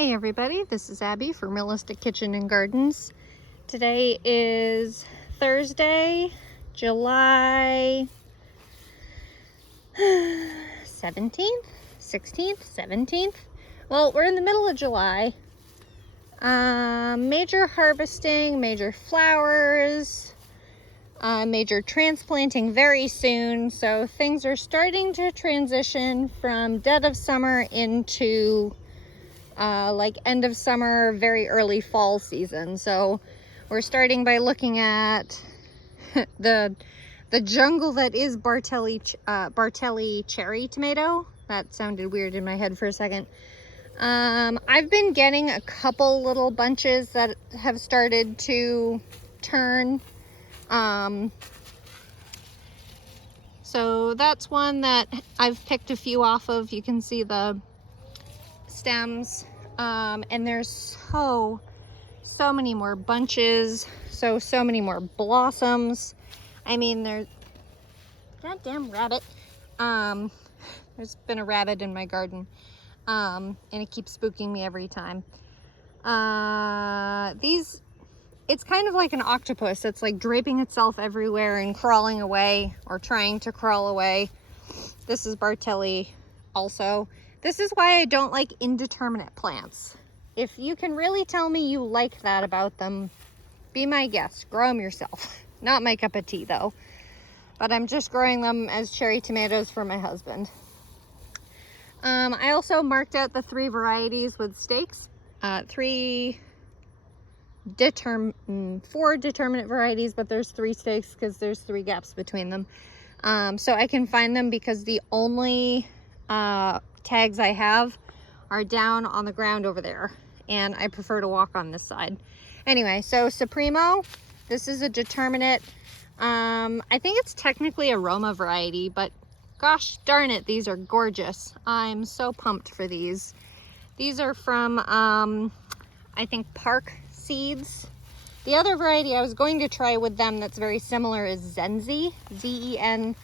Hey everybody, this is Abby from Realistic Kitchen and Gardens. Today is Thursday, July 17th, 16th, 17th. Well, we're in the middle of July. Major harvesting, major flowers, major transplanting very soon. So things are starting to transition from dead of summer into like end of summer, very early fall season. So we're starting by looking at the jungle that is Bartelli cherry tomato. That sounded weird in my head for a second. I've been getting a couple little bunches that have started to turn. So that's one that I've picked a few off of. You can see the stems, and there's so many more bunches, so many more blossoms. I mean, there's goddamn rabbit. There's been a rabbit in my garden, and it keeps spooking me every time. It's kind of like an octopus. It's like draping itself everywhere and crawling away, or trying to crawl away. This is Bartelli also. This is why I don't like indeterminate plants. If you can really tell me you like that about them, be my guest. Grow them yourself. Not my cup of tea though. But I'm just growing them as cherry tomatoes for my husband. I also marked out the 3 varieties with stakes. 4 determinate varieties, but there's 3 stakes because there's 3 gaps between them. So I can find them because the only tags I have are down on the ground over there, and I prefer to walk on this side. Anyway, so Supremo, this is a determinate. I think it's technically a Roma variety, but gosh darn it, these are gorgeous. I'm so pumped for these. These are from I think Park Seeds. The other variety I was going to try with them that's very similar is Zenzi, Z-E-N-Z-E-I.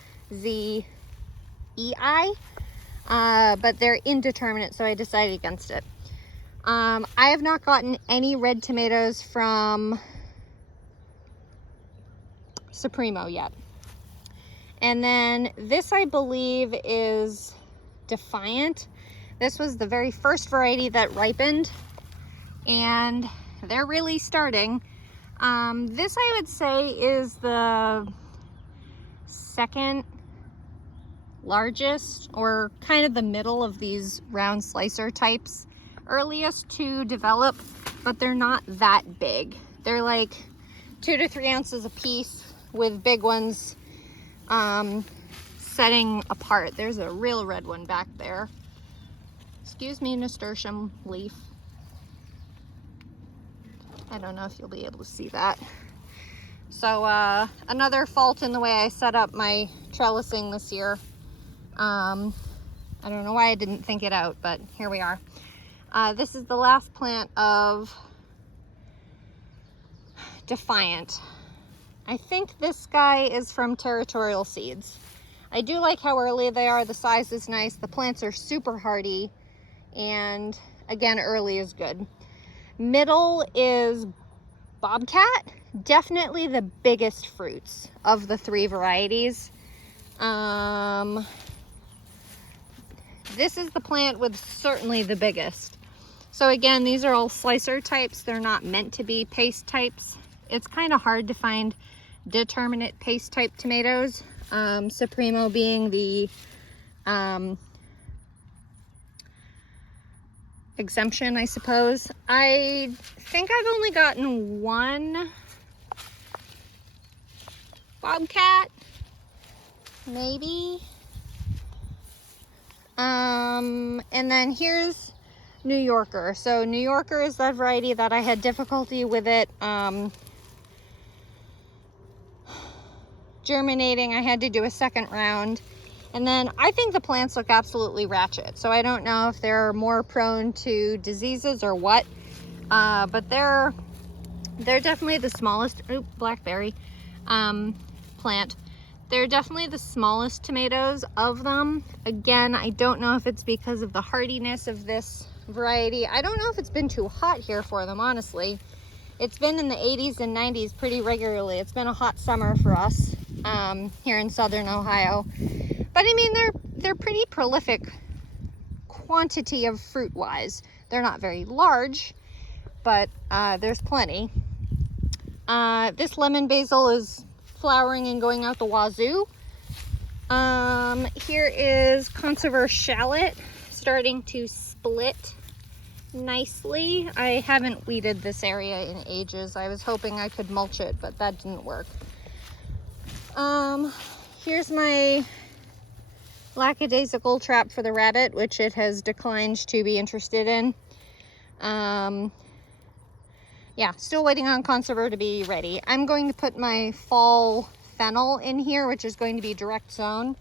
But they're indeterminate, so I decided against it. I have not gotten any red tomatoes from Supremo yet. And then this, I believe, is Defiant. This was the very first variety that ripened, and they're really starting. This, I would say, is the second largest, or kind of the middle of these round slicer types. Earliest to develop, but they're not that big. They're like 2 to 3 ounces a piece, with big ones setting apart. There's a real red one back there. Excuse me, nasturtium leaf. I don't know if you'll be able to see that. So another fault in the way I set up my trellising this year. I don't know why I didn't think it out, but here we are. This is the last plant of Defiant. I think this guy is from Territorial Seeds. I do like how early they are. The size is nice. The plants are super hardy, and again, early is good. Middle is Bobcat. Definitely the biggest fruits of the 3 varieties. This is the plant with certainly the biggest. So again, these are all slicer types. They're not meant to be paste types. It's kind of hard to find determinate paste type tomatoes. Supremo being the exemption, I suppose. I think I've only gotten 1 Bobcat, maybe. And then here's New Yorker. So New Yorker is that variety that I had difficulty with it germinating. I had to do a second round. And then I think the plants look absolutely ratchet. So I don't know if they're more prone to diseases or what. But they're definitely the smallest. Ooh, blackberry plant. They're definitely the smallest tomatoes of them. Again, I don't know if it's because of the hardiness of this variety. I don't know if it's been too hot here for them, honestly. It's been in the 80s and 90s pretty regularly. It's been a hot summer for us here in southern Ohio. But I mean, they're pretty prolific quantity of fruit wise. They're not very large, but there's plenty. This lemon basil is flowering and going out the wazoo. Here is Conserver shallot starting to split nicely. I haven't weeded this area in ages. I was hoping I could mulch it, but that didn't work. Here's my lackadaisical trap for the rabbit, which it has declined to be interested in. Yeah, still waiting on Conserver to be ready. I'm going to put my fall fennel in here, which is going to be direct sown.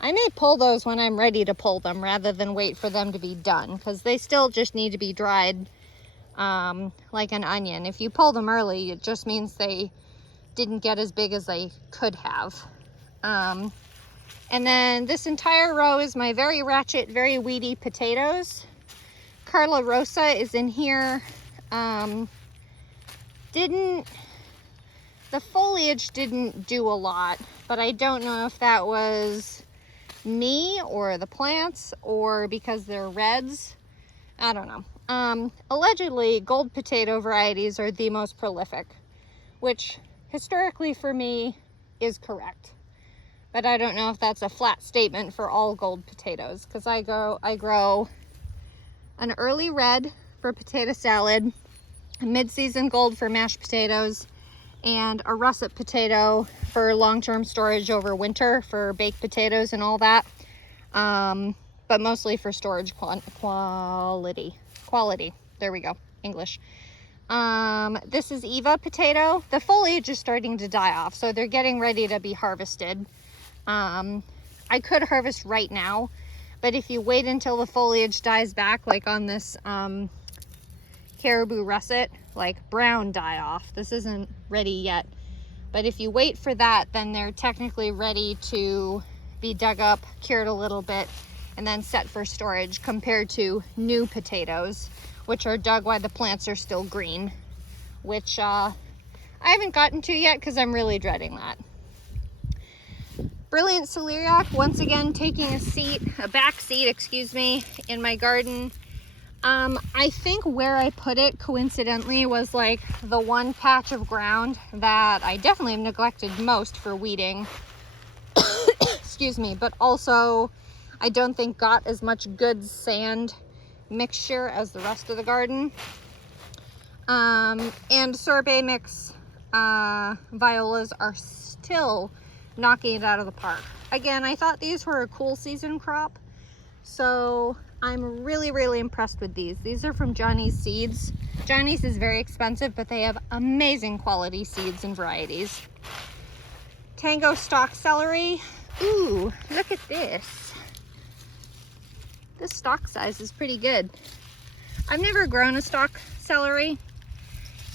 I may pull those when I'm ready to pull them rather than wait for them to be done, because they still just need to be dried like an onion. If you pull them early, it just means they didn't get as big as they could have. And then this entire row is my very ratchet, very weedy potatoes. Carla Rosa is in here. The foliage didn't do a lot, but I don't know if that was me or the plants or because they're reds. I don't know. Allegedly, gold potato varieties are the most prolific, which historically for me is correct. But I don't know if that's a flat statement for all gold potatoes, because I grow an early red for potato salad, a mid-season gold for mashed potatoes, and a russet potato for long-term storage over winter for baked potatoes and all that, but mostly for storage quality. There we go, English. This is Eva potato. The foliage is starting to die off, so they're getting ready to be harvested. I could harvest right now, but if you wait until the foliage dies back, like on this caribou russet, like brown die off, this isn't ready yet, but if you wait for that, then they're technically ready to be dug up, cured a little bit, and then set for storage, compared to new potatoes, which are dug while the plants are still green, which I haven't gotten to yet because I'm really dreading that. Brilliant celeriac, once again taking a back seat, in my garden. I think where I put it coincidentally was like the one patch of ground that I definitely have neglected most for weeding. But also I don't think got as much good sand mixture as the rest of the garden. And sorbet mix violas are still knocking it out of the park. Again, I thought these were a cool season crop, so I'm really, really impressed with these. These are from Johnny's Seeds. Johnny's is very expensive, but they have amazing quality seeds and varieties. Tango stalk celery. Ooh, look at this. This stalk size is pretty good. I've never grown a stalk celery,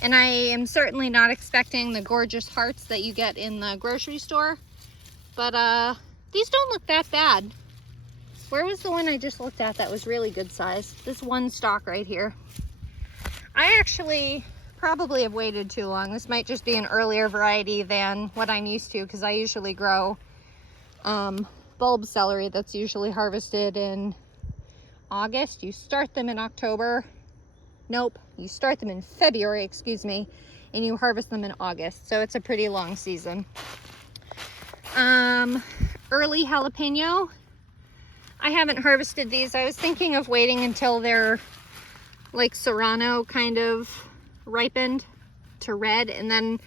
and I am certainly not expecting the gorgeous hearts that you get in the grocery store, but these don't look that bad. Where was the one I just looked at that was really good size? This one stalk right here. I actually probably have waited too long. This might just be an earlier variety than what I'm used to, because I usually grow bulb celery that's usually harvested in August. You start them in October. Nope, you start them in February, and you harvest them in August. So it's a pretty long season. Early jalapeno. I haven't harvested these. I was thinking of waiting until they're like Serrano kind of ripened to red, and then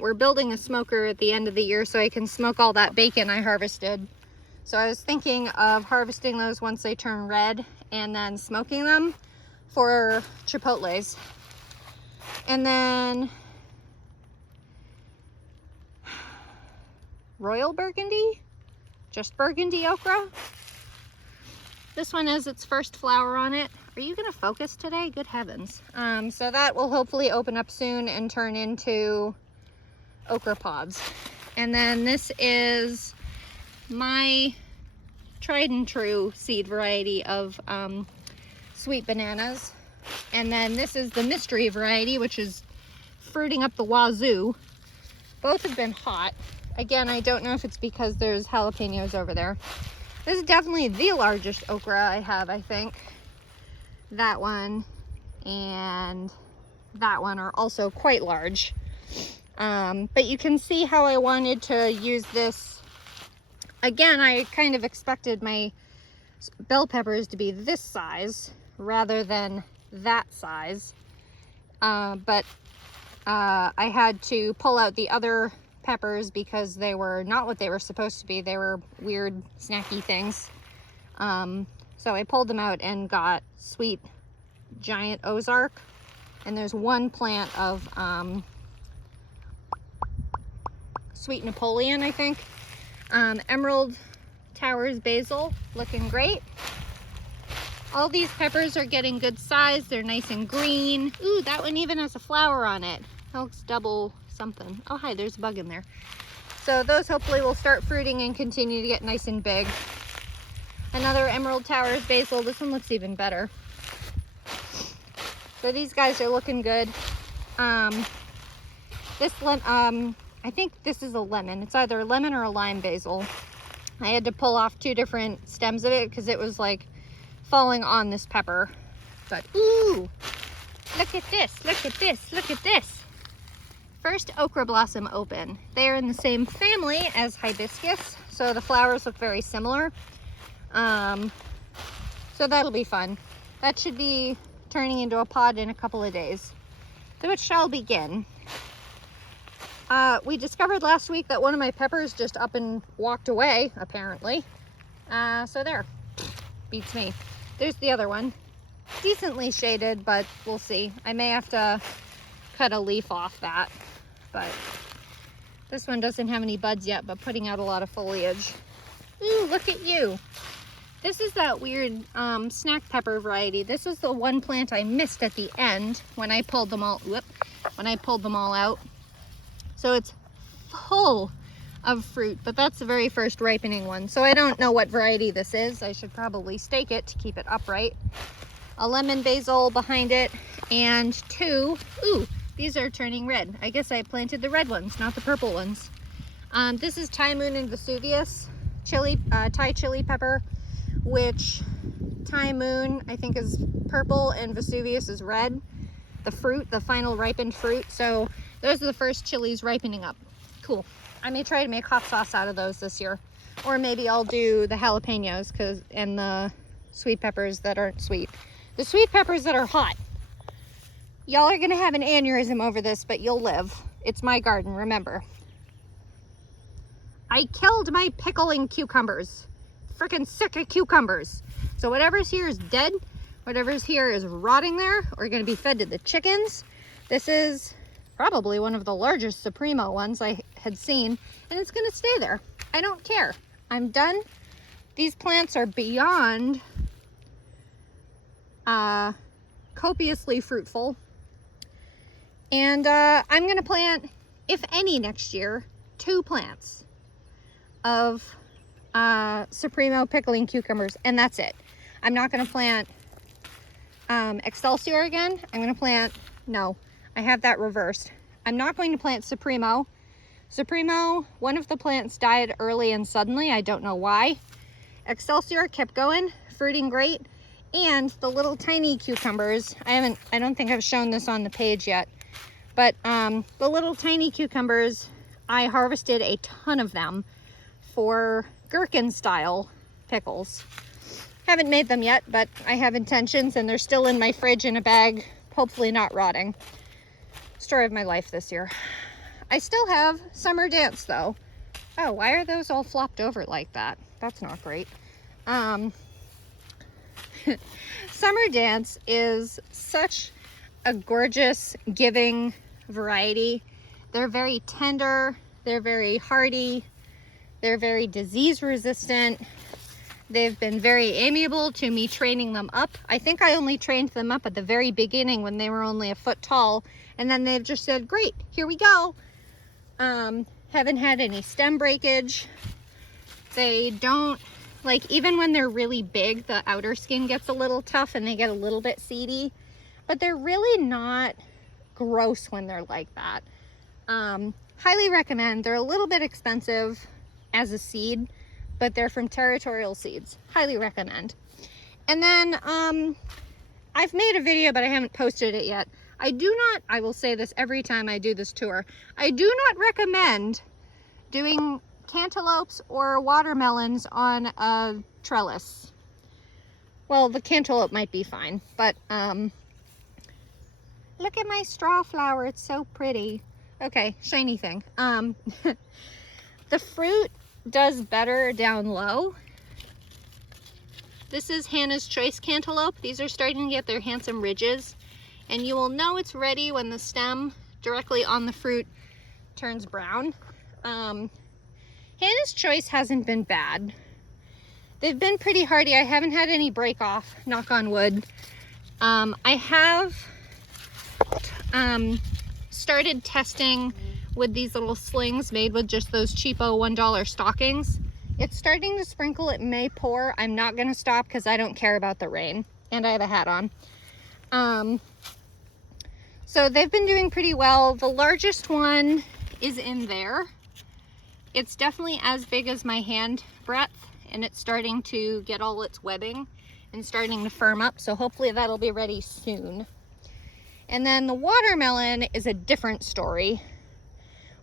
we're building a smoker at the end of the year so I can smoke all that bacon I harvested. So I was thinking of harvesting those once they turn red and then smoking them for chipotles. And then Royal Burgundy, just burgundy okra. This one has its first flower on it. Are you gonna focus today? Good heavens. So that will hopefully open up soon and turn into okra pods. And then this is my tried and true seed variety of sweet bananas. And then this is the mystery variety, which is fruiting up the wazoo. Both have been hot. Again, I don't know if it's because there's jalapenos over there. This is definitely the largest okra I have, I think. That one and that one are also quite large. But you can see how I wanted to use this. Again, I kind of expected my bell peppers to be this size rather than that size. But I had to pull out the other peppers because they were not what they were supposed to be. They were weird snacky things. So I pulled them out and got sweet giant Ozark. And there's one plant of sweet Napoleon, I think. Emerald Towers basil, looking great. All these peppers are getting good size. They're nice and green. Ooh, that one even has a flower on it. That looks double something. Oh, hi, there's a bug in there. So those hopefully will start fruiting and continue to get nice and big. Another Emerald Towers basil. This one looks even better. So these guys are looking good. I think this is a lemon. It's either a lemon or a lime basil. I had to pull off 2 different stems of it because it was like falling on this pepper. But ooh, look at this, look at this, look at this. First okra blossom open. They are in the same family as hibiscus, so the flowers look very similar. So that'll be fun. That should be turning into a pod in a couple of days. So it shall begin. We discovered last week that one of my peppers just up and walked away, apparently. So there, beats me. There's the other one. Decently shaded, but we'll see. I may have to cut a leaf off that. But this one doesn't have any buds yet, but putting out a lot of foliage. Ooh, look at you. This is that weird snack pepper variety. This is the one plant I missed at the end when I pulled them all, when I pulled them all out. So it's full of fruit, but that's the very first ripening one. So I don't know what variety this is. I should probably stake it to keep it upright. A lemon basil behind it, and 2, ooh, these are turning red. I guess I planted the red ones, not the purple ones. This is Thai Moon and Vesuvius chili, Thai chili pepper, which Thai Moon I think is purple and Vesuvius is red. The fruit, the final ripened fruit. So those are the first chilies ripening up. Cool. I may try to make hot sauce out of those this year. Or maybe I'll do the jalapenos and the sweet peppers that aren't sweet. The sweet peppers that are hot. Y'all are gonna have an aneurysm over this, but you'll live. It's my garden, remember. I killed my pickling cucumbers. Freaking sick of cucumbers. So whatever's here is dead. Whatever's here is rotting there or gonna be fed to the chickens. This is probably one of the largest Supremo ones I had seen, and it's gonna stay there. I don't care. I'm done. These plants are beyond copiously fruitful. And I'm gonna plant, if any next year, 2 plants of Supremo pickling cucumbers, and that's it. I'm not gonna plant Excelsior again. I'm gonna plant, no, I have that reversed. I'm not going to plant Supremo. Supremo, one of the plants died early and suddenly. I don't know why. Excelsior kept going, fruiting great. And the little tiny cucumbers, I don't think I've shown this on the page yet, but the little tiny cucumbers, I harvested a ton of them for gherkin style pickles. Haven't made them yet, but I have intentions, and they're still in my fridge in a bag, hopefully not rotting. Story of my life this year. I still have Summer Dance though. Oh, why are those all flopped over like that? That's not great. Summer Dance is such a gorgeous, giving variety. They're very tender, they're very hardy, they're very disease resistant. They've been very amiable to me training them up. I think I only trained them up at the very beginning when they were only a foot tall, and then they've just said, great, here we go. Haven't had any stem breakage. They don't Like even when they're really big, the outer skin gets a little tough and they get a little bit seedy, but they're really not gross when they're like that. Highly recommend. They're a little bit expensive as a seed, but they're from Territorial Seeds. Highly recommend. And then I've made a video, but I haven't posted it yet. I will say this every time I do this tour, I do not recommend doing cantaloupes or watermelons on a trellis. Well, the cantaloupe might be fine, but look at my straw flower, it's so pretty. Okay, shiny thing. The fruit does better down low. This is Hannah's Choice cantaloupe. These are starting to get their handsome ridges, and you will know it's ready when the stem directly on the fruit turns brown. Hannah's Choice hasn't been bad. They've been pretty hardy. I haven't had any break off, knock on wood. I have started testing with these little slings made with just those cheapo $1 stockings. It's starting to sprinkle, it may pour. I'm not gonna stop because I don't care about the rain, and I have a hat on. So they've been doing pretty well. The largest one is in there. It's definitely as big as my hand breadth, and it's starting to get all its webbing and starting to firm up, so hopefully that'll be ready soon. And then the watermelon is a different story.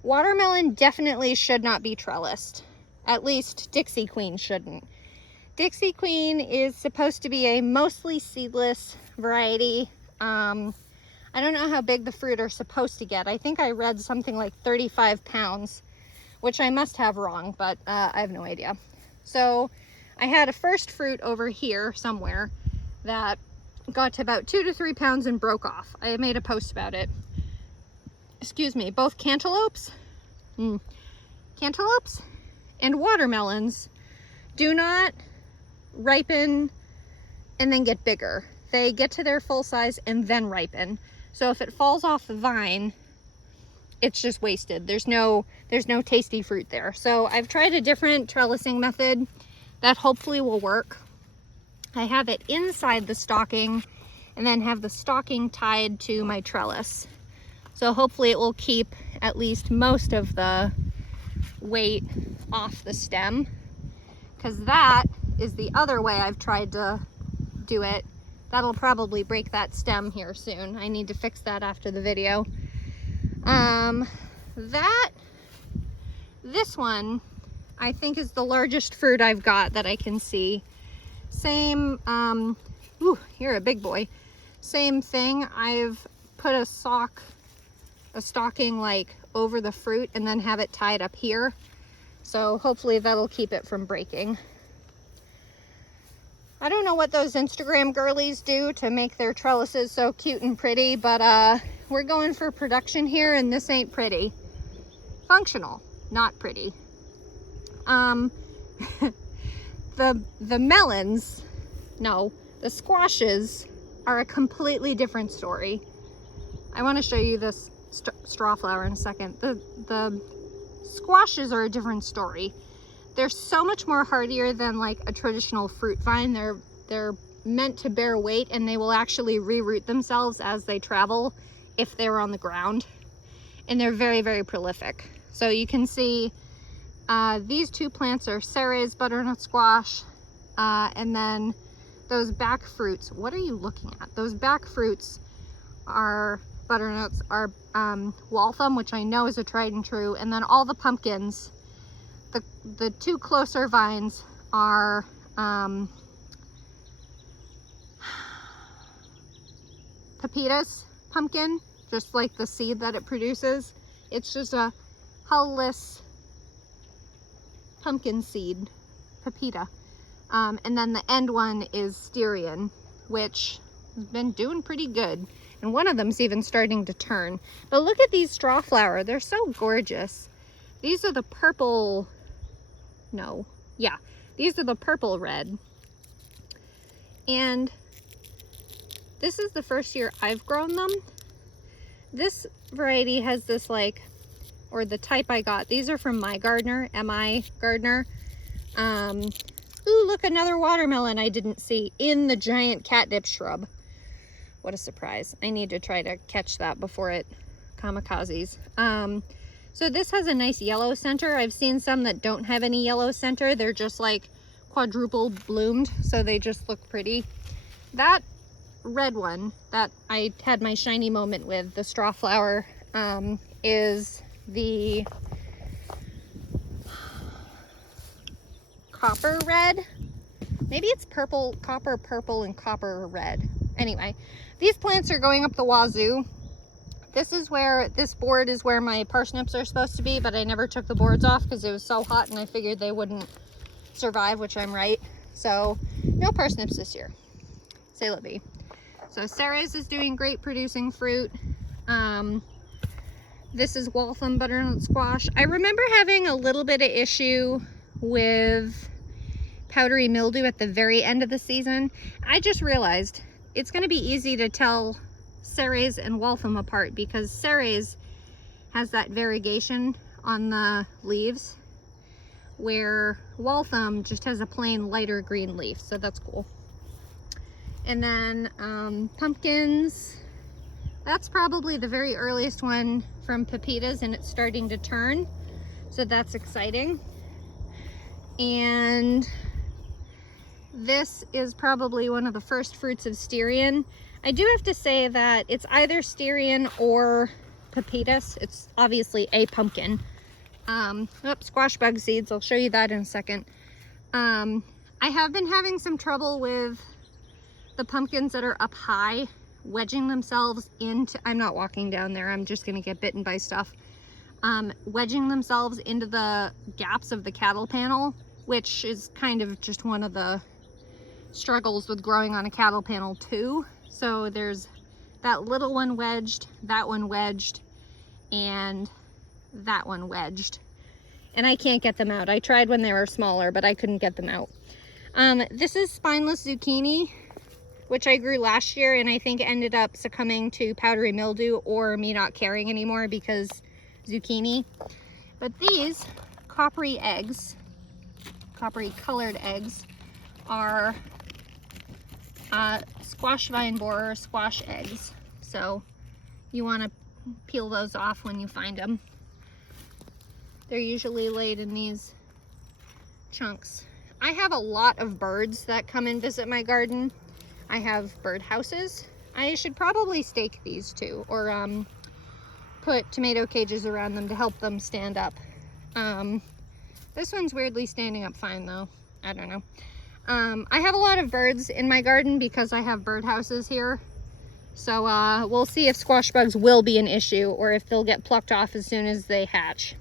Watermelon definitely should not be trellised. At least Dixie Queen shouldn't. Dixie Queen is supposed to be a mostly seedless variety. I don't know how big the fruit are supposed to get. I think I read something like 35 pounds, which I must have wrong, but I have no idea. So I had a first fruit over here somewhere that got to about 2 to 3 pounds and broke off. I made a post about it. Excuse me, both cantaloupes and watermelons do not ripen and then get bigger. They get to their full size and then ripen. So if it falls off the vine, it's just wasted. There's no tasty fruit there. So I've tried a different trellising method that hopefully will work. I have it inside the stocking and then have the stocking tied to my trellis. So hopefully it will keep at least most of the weight off the stem, because that is the other way I've tried to do it. That'll probably break that stem here soon. I need to fix that after the video. This one I think is the largest fruit I've got that I can see. Same, ooh, you're a big boy. Same thing, I've put a stocking like over the fruit and then have it tied up here. So hopefully that'll keep it from breaking. I don't know what those Instagram girlies do to make their trellises so cute and pretty, but we're going for production here, and this ain't pretty. Functional, not pretty. The melons, no, the squashes are a completely different story. I want to show you this straw flower in a second. The squashes are a different story. They're so much more hardier than like a traditional fruit vine. They're meant to bear weight, and they will actually reroot themselves as they travel if they're on the ground. And they're very, very prolific. So you can see these two plants are Ceres butternut squash, and then those back fruits. What are you looking at? Those back fruits are butternuts, are Waltham, which I know is a tried and true, and then all the pumpkins. The two closer vines are Pepitas pumpkin, just like the seed that it produces. It's just a hull-less pumpkin seed, Pepita. And then the end one is Styrian, which has been doing pretty good. And one of them's even starting to turn. But look at these straw flower. They're so gorgeous. These are the purple, no, yeah, these are the purple red. And this is the first year I've grown them. This variety has this like, or the type I got, these are from My Gardener, M.I. Gardener. Ooh, look, another watermelon I didn't see in the giant catnip shrub. What a surprise. I need to try to catch that before it kamikazes. So this has a nice yellow center. I've seen some that don't have any yellow center. They're just like quadruple bloomed, so they just look pretty. That red one that I had my shiny moment with, the straw flower, is the copper red. Maybe it's purple, copper, purple, and copper red. Anyway, these plants are going up the wazoo. This board is where my parsnips are supposed to be, but I never took the boards off because it was so hot and I figured they wouldn't survive, which I'm right. So no parsnips this year. Say let be. So Ceres is doing great, producing fruit. This is Waltham butternut squash. I remember having a little bit of issue with powdery mildew at the very end of the season. I just realized it's going to be easy to tell Ceres and Waltham apart because Ceres has that variegation on the leaves where Waltham just has a plain lighter green leaf, so that's cool. And then pumpkins, that's probably the very earliest one from pepitas, and it's starting to turn, so that's exciting. And this is probably one of the first fruits of Styrian. I do have to say that it's either Styrian or pepitas. It's obviously a pumpkin. Squash bug seeds, I'll show you that in a second. I have been having some trouble with the pumpkins that are up high, wedging themselves into, I'm not walking down there, I'm just gonna get bitten by stuff. Wedging themselves into the gaps of the cattle panel, which is kind of just one of the struggles with growing on a cattle panel too. So there's that little one wedged, that one wedged, and that one wedged. And I can't get them out. I tried when they were smaller, but I couldn't get them out. This is spineless zucchini, which I grew last year and I think ended up succumbing to powdery mildew or me not caring anymore because zucchini. But these coppery eggs, coppery colored eggs, are squash vine borer squash eggs. So you want to peel those off when you find them. They're usually laid in these chunks. I have a lot of birds that come and visit my garden. I have bird houses. I should probably stake these too, or put tomato cages around them to help them stand up. This one's weirdly standing up fine though. I don't know. I have a lot of birds in my garden because I have bird houses here. So we'll see if squash bugs will be an issue or if they'll get plucked off as soon as they hatch.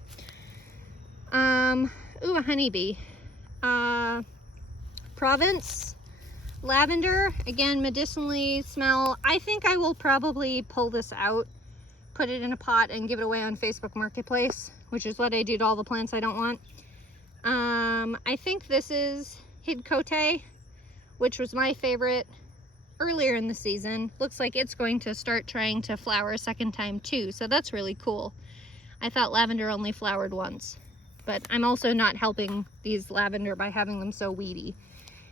Ooh, a honeybee. Provence lavender, again, medicinally smell. I think I will probably pull this out, put it in a pot and give it away on Facebook Marketplace, which is what I do to all the plants I don't want. I think this is Hidcote, which was my favorite earlier in the season. Looks like it's going to start trying to flower a second time too, so that's really cool. I thought lavender only flowered once, but I'm also not helping these lavender by having them so weedy.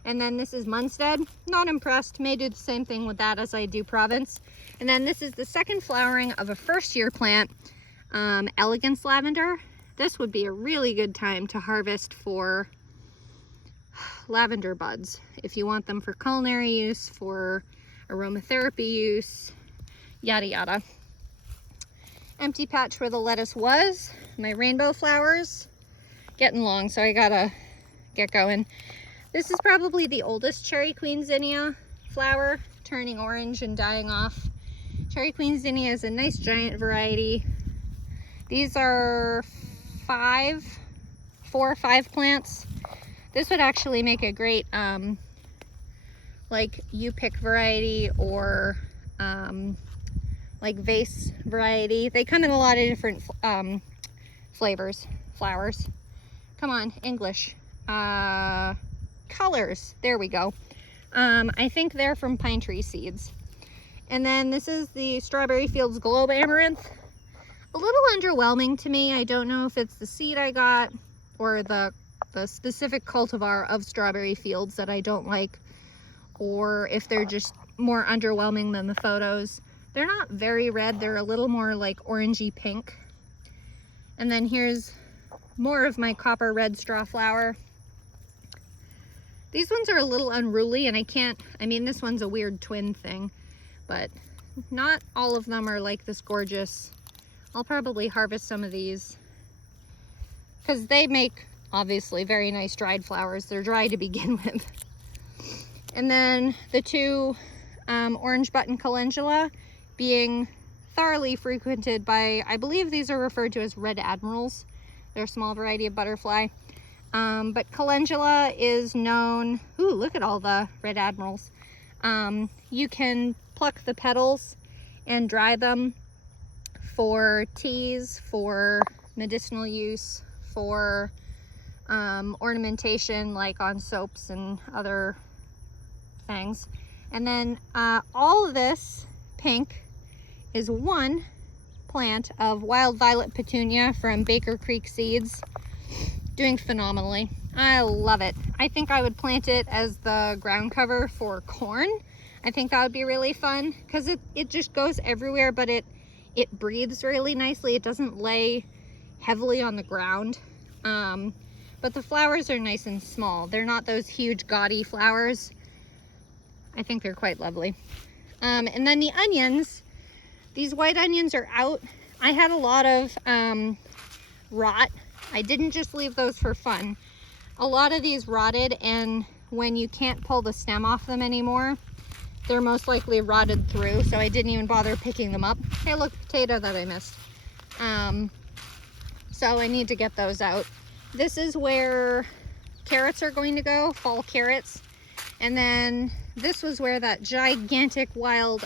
And then this is Munstead. Not impressed. May do the same thing with that as I do Provence. And then this is the second flowering of a first-year plant, Elegance Lavender. This would be a really good time to harvest for lavender buds. If you want them for culinary use, for aromatherapy use, yada yada. Empty patch where the lettuce was. My rainbow flowers. Getting long, so I gotta get going. This is probably the oldest Cherry Queen Zinnia flower, turning orange and dying off. Cherry Queen Zinnia is a nice giant variety. These are 4 or 5 plants. This would actually make a great like you-pick variety or like vase variety. They come in a lot of different flavors, flowers. Come on, English. Colors, there we go. I think they're from Pine Tree Seeds. And then this is the Strawberry Fields Globe Amaranth. A little underwhelming to me. I don't know if it's the seed I got or the the specific cultivar of strawberry fields that I don't like, or if they're just more underwhelming than the photos. They're not very red, they're a little more like orangey pink. And then here's more of my copper red straw flower. These ones are a little unruly, and I mean, this one's a weird twin thing, but not all of them are like this gorgeous. I'll probably harvest some of these because they make obviously very nice dried flowers. They're dry to begin with. And then the two orange button calendula being thoroughly frequented by, I believe these are referred to as red admirals. They're a small variety of butterfly. But calendula is known, ooh, look at all the red admirals. You can pluck the petals and dry them for teas, for medicinal use, for ornamentation, like on soaps and other things. And then all of this pink is one plant of wild violet petunia from Baker Creek Seeds, doing phenomenally. I love it. I think I would plant it as the ground cover for corn. I think that would be really fun because it just goes everywhere, but it breathes really nicely. It doesn't lay heavily on the ground. But the flowers are nice and small. They're not those huge gaudy flowers. I think they're quite lovely. And then the onions, these white onions are out. I had a lot of rot. I didn't just leave those for fun. A lot of these rotted, and when you can't pull the stem off them anymore, they're most likely rotted through, so I didn't even bother picking them up. Hey, look, potato that I missed. So I need to get those out. This is where carrots are going to go, fall carrots. And then this was where that gigantic wild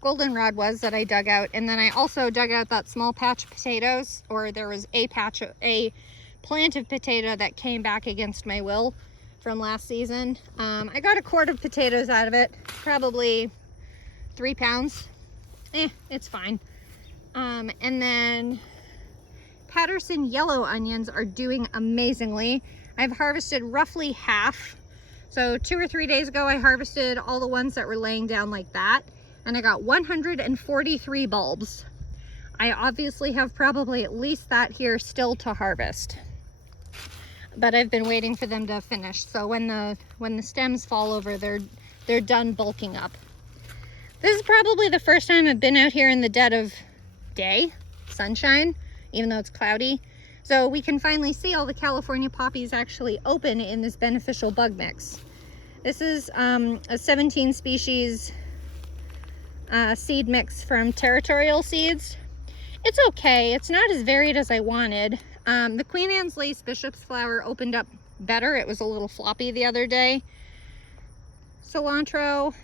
goldenrod was that I dug out. And then I also dug out that small patch of potatoes, or there was a plant of potato that came back against my will from last season. I got a quart of potatoes out of it, probably 3 pounds. It's fine. And then Patterson yellow onions are doing amazingly. I've harvested roughly half. So 2 or 3 days ago, I harvested all the ones that were laying down like that, and I got 143 bulbs. I obviously have probably at least that here still to harvest, but I've been waiting for them to finish. So when the stems fall over, they're done bulking up. This is probably the first time I've been out here in the dead of day, sunshine, even though it's cloudy. So we can finally see all the California poppies actually open in this beneficial bug mix. This is a 17 species seed mix from Territorial Seeds. It's okay. It's not as varied as I wanted. The Queen Anne's Lace Bishop's flower opened up better. It was a little floppy the other day. Cilantro,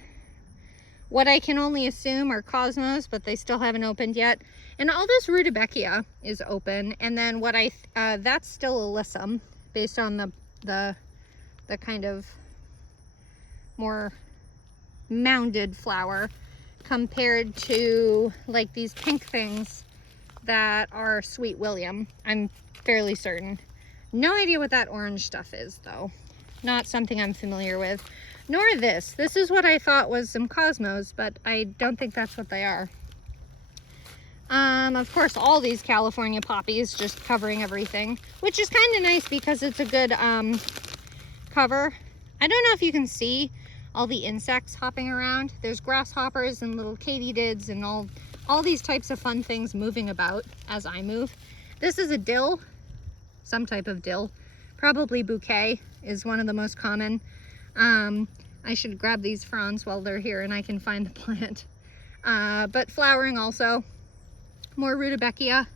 what I can only assume are Cosmos, but they still haven't opened yet. And all this Rudbeckia is open. And then what that's still Alyssum, based on the kind of more mounded flower, compared to like these pink things that are Sweet William. I'm fairly certain. No idea what that orange stuff is though. Not something I'm familiar with. Nor this. This is what I thought was some Cosmos, but I don't think that's what they are. Of course, all these California poppies just covering everything, which is kind of nice because it's a good cover. I don't know if you can see all the insects hopping around. There's grasshoppers and little katydids and all these types of fun things moving about as I move. This is a dill, some type of dill. Probably bouquet is one of the most common. I should grab these fronds while they're here and I can find the plant. But flowering also. More Rudbeckia.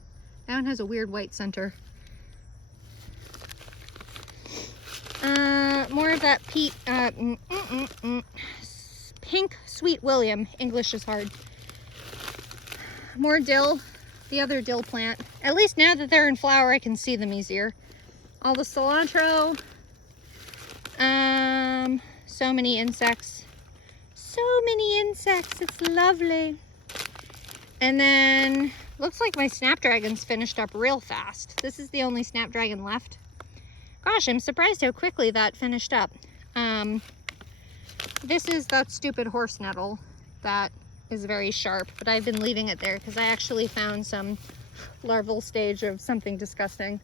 That one has a weird white center. More of that pink Sweet William. English is hard. More dill. The other dill plant. At least now that they're in flower, I can see them easier. All the cilantro. So many insects. So many insects. It's lovely. And then looks like my snapdragon's finished up real fast. This is the only snapdragon left. Gosh, I'm surprised how quickly that finished up. This is that stupid horse nettle that is very sharp, but I've been leaving it there because I actually found some larval stage of something disgusting.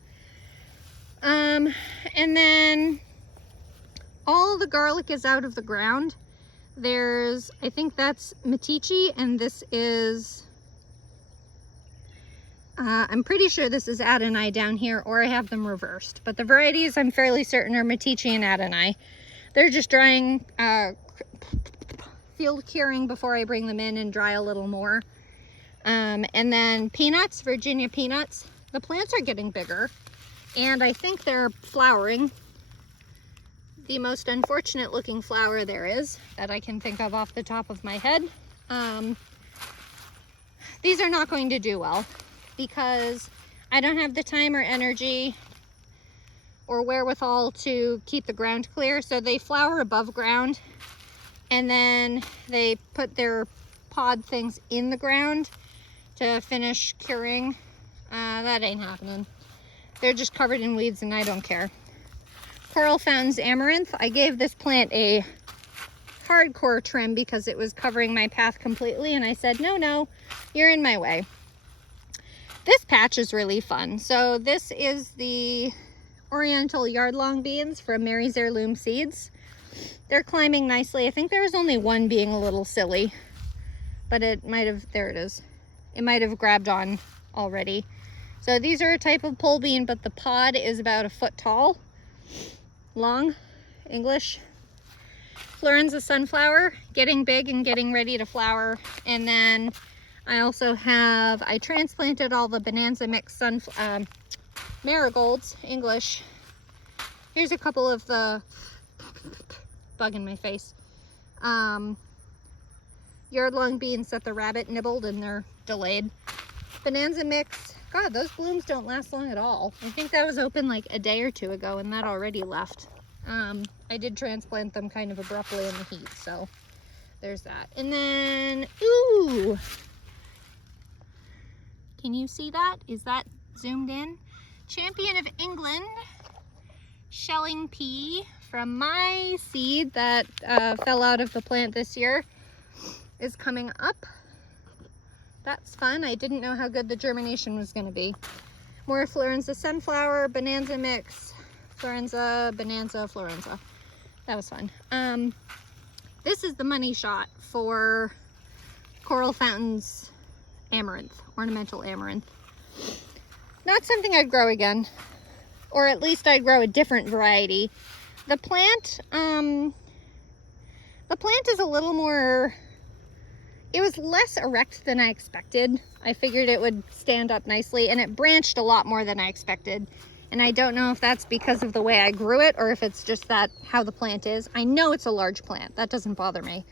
And then all the garlic is out of the ground. There's, I think that's Metici, and this is, I'm pretty sure this is Adonai down here, or I have them reversed. But the varieties I'm fairly certain are Metici and Adonai. They're just drying, field curing before I bring them in and dry a little more. And then peanuts, Virginia peanuts. The plants are getting bigger, and I think they're flowering. The most unfortunate looking flower there is that I can think of off the top of my head. These are not going to do well because I don't have the time or energy or wherewithal to keep the ground clear. So they flower above ground, and then they put their pod things in the ground to finish curing. That ain't happening. They're just covered in weeds and I don't care. Coral Fountains Amaranth. I gave this plant a hardcore trim because it was covering my path completely, and I said, no, you're in my way. This patch is really fun. So this is the Oriental Yardlong beans from Mary's Heirloom Seeds. They're climbing nicely. I think there was only one being a little silly, but it might have, there it is. It might have grabbed on already. So these are a type of pole bean, but the pod is about a foot tall. Long, English. Florenza sunflower, getting big and getting ready to flower. And then I also have, I transplanted all the Bonanza mix marigolds, English. Here's a couple of the, bug in my face, Yardlong beans that the rabbit nibbled and they're delayed. Bonanza mix. God, those blooms don't last long at all. I think that was open like a day or two ago and that already left. I did transplant them kind of abruptly in the heat, so there's that. And then, ooh, can you see that? Is that zoomed in? Champion of England shelling pea from my seed that fell out of the plant this year is coming up. That's fun. I didn't know how good the germination was going to be. More Florenza sunflower, Bonanza mix, Florenza, Bonanza, Florenza. That was fun. This is the money shot for Coral Fountains Amaranth, ornamental amaranth. Not something I'd grow again, or at least I'd grow a different variety. The plant is a little more, it was less erect than I expected. I figured it would stand up nicely, and it branched a lot more than I expected. And I don't know if that's because of the way I grew it or if it's just that how the plant is. I know it's a large plant. That doesn't bother me.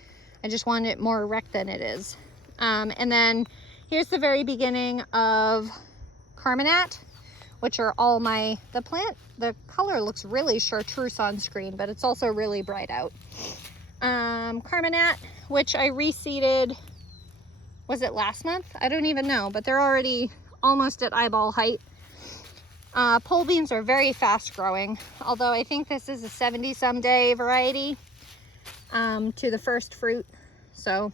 I just want it more erect than it is. And then here's the very beginning of Carminat, which are all my, the plant, the color looks really chartreuse on screen, but it's also really bright out. Carminat, which I reseeded, was it last month? I don't even know, but they're already almost at eyeball height. Pole beans are very fast growing, although I think this is a 70-some day variety to the first fruit. So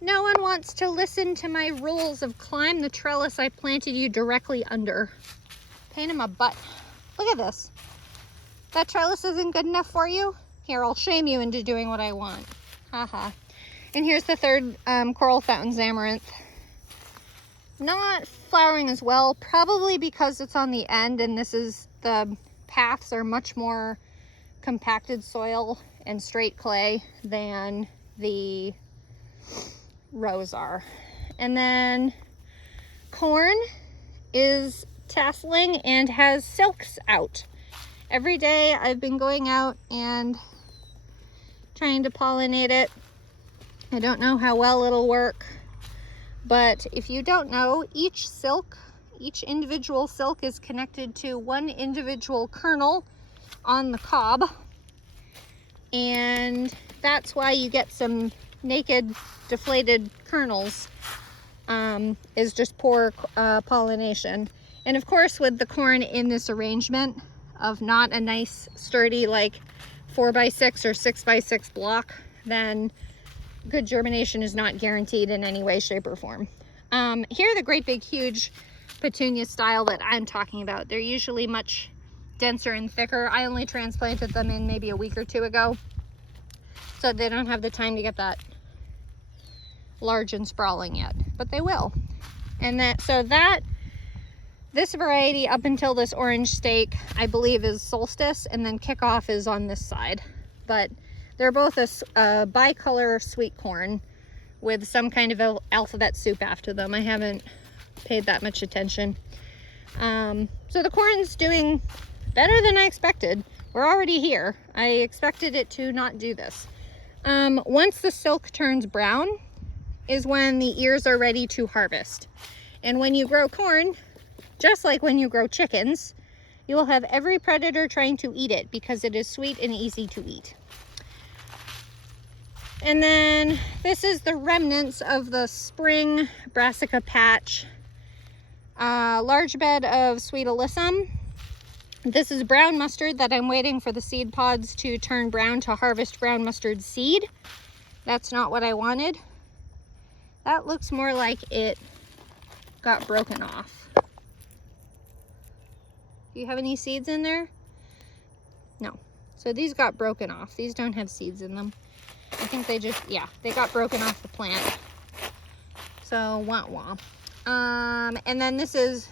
no one wants to listen to my rules of climb the trellis I planted you directly under. Pain in my butt. Look at this. That trellis isn't good enough for you? Here, I'll shame you into doing what I want. Haha. And here's the third Coral Fountains Amaranth. Not flowering as well, probably because it's on the end and this is, the paths are much more compacted soil and straight clay than the rows are. And then corn is tasseling and has silks out. Every day I've been going out and trying to pollinate it. I don't know how well it'll work, but if you don't know, each individual silk is connected to one individual kernel on the cob, and that's why you get some naked deflated kernels is just poor pollination. And of course, with the corn in this arrangement of not a nice sturdy like 4x6 or 6x6 block, then good germination is not guaranteed in any way, shape, or form. Here are the great big huge petunia style that I'm talking about. They're usually much denser and thicker. I only transplanted them in maybe a week or two ago, so they don't have the time to get that large and sprawling yet, but they will. And this variety up until this orange stake, I believe, is Solstice, and then Kickoff is on this side. But they're both a bicolor sweet corn with some kind of alphabet soup after them. I haven't paid that much attention. So the corn's doing better than I expected. We're already here. I expected it to not do this. Once the silk turns brown is when the ears are ready to harvest. And when you grow corn, just like when you grow chickens, you will have every predator trying to eat it because it is sweet and easy to eat. And then this is the remnants of the spring brassica patch. Large bed of sweet alyssum. This is brown mustard that I'm waiting for the seed pods to turn brown to harvest brown mustard seed. That's not what I wanted. That looks more like it got broken off. Do you have any seeds in there? No. So these got broken off. These don't have seeds in them. I think they just, yeah, they got broken off the plant. So, wah-wah. And then this is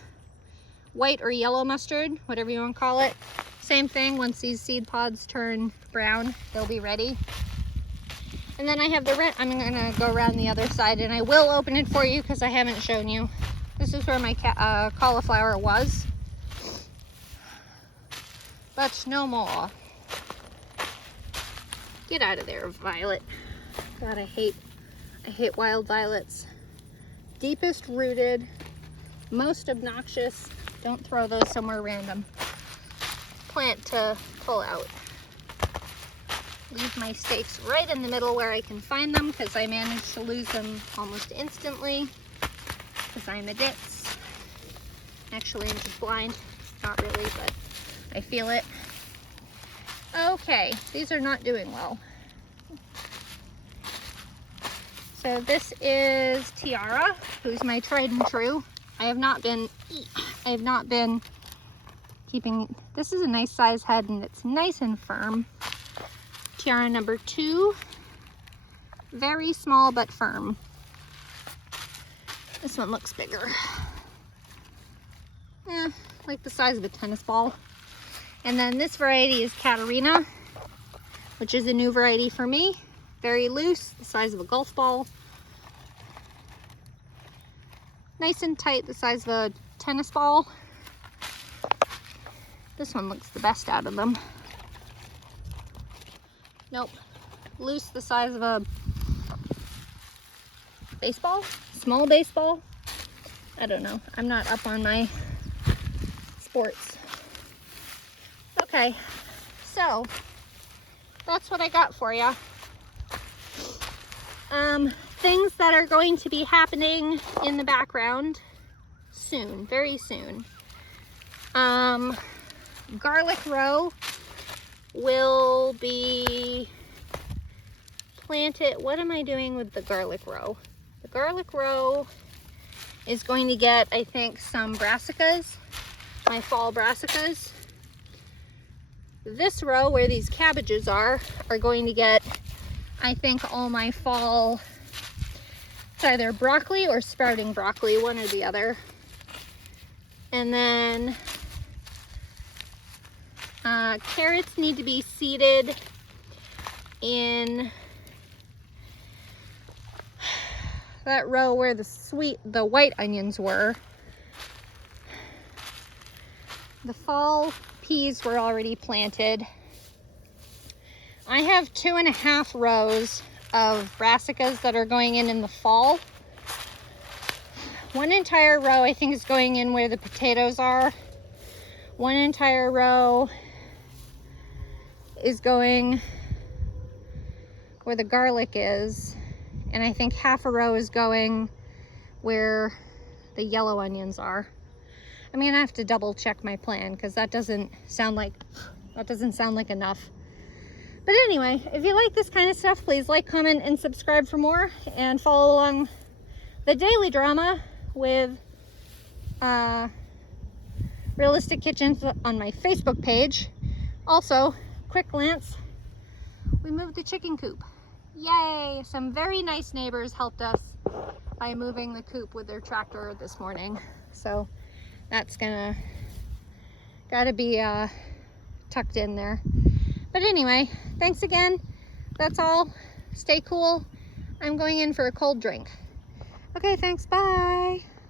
white or yellow mustard, whatever you want to call it. Same thing, once these seed pods turn brown, they'll be ready. And then I have the red. I'm gonna go around the other side and I will open it for you because I haven't shown you. This is where my cauliflower was. But no more. Get out of there, violet. God, I hate wild violets. Deepest rooted, most obnoxious. Don't throw those somewhere random. Plant to pull out. Leave my stakes right in the middle where I can find them because I managed to lose them almost instantly because I'm a ditz. Actually, I'm just blind. Not really, but I feel it. Okay, these are not doing well. So this is Tiara, who's my tried and true. I have not been keeping, this is a nice size head and it's nice and firm. Tiara number 2, very small but firm. This one looks bigger. Like the size of a tennis ball. And then this variety is Katarina, which is a new variety for me. Very loose, the size of a golf ball. Nice and tight, the size of a tennis ball. This one looks the best out of them. Nope, loose, the size of a baseball, small baseball. I don't know, I'm not up on my sports. Okay, so that's what I got for you. Things that are going to be happening in the background soon, very soon. Garlic row will be planted. What am I doing with the garlic row? The garlic row is going to get, I think, some brassicas, my fall brassicas. This row where these cabbages are going to get, I think, all my fall, it's either broccoli or sprouting broccoli, one or the other. And then carrots need to be seeded in that row where the white onions were. The fall peas were already planted. I have 2.5 rows of brassicas that are going in the fall. One entire row I think is going in where the potatoes are. One entire row is going where the garlic is. And I think half a row is going where the yellow onions are. I'm gonna have to double check my plan because that doesn't sound like enough. But anyway, if you like this kind of stuff, please like, comment, and subscribe for more, and follow along the daily drama with Realistic Kitchens on my Facebook page. Also, quick glance, we moved the chicken coop. Yay! Some very nice neighbors helped us by moving the coop with their tractor this morning. So that's gotta be tucked in there. But anyway, thanks again. That's all. Stay cool. I'm going in for a cold drink. Okay, thanks. Bye.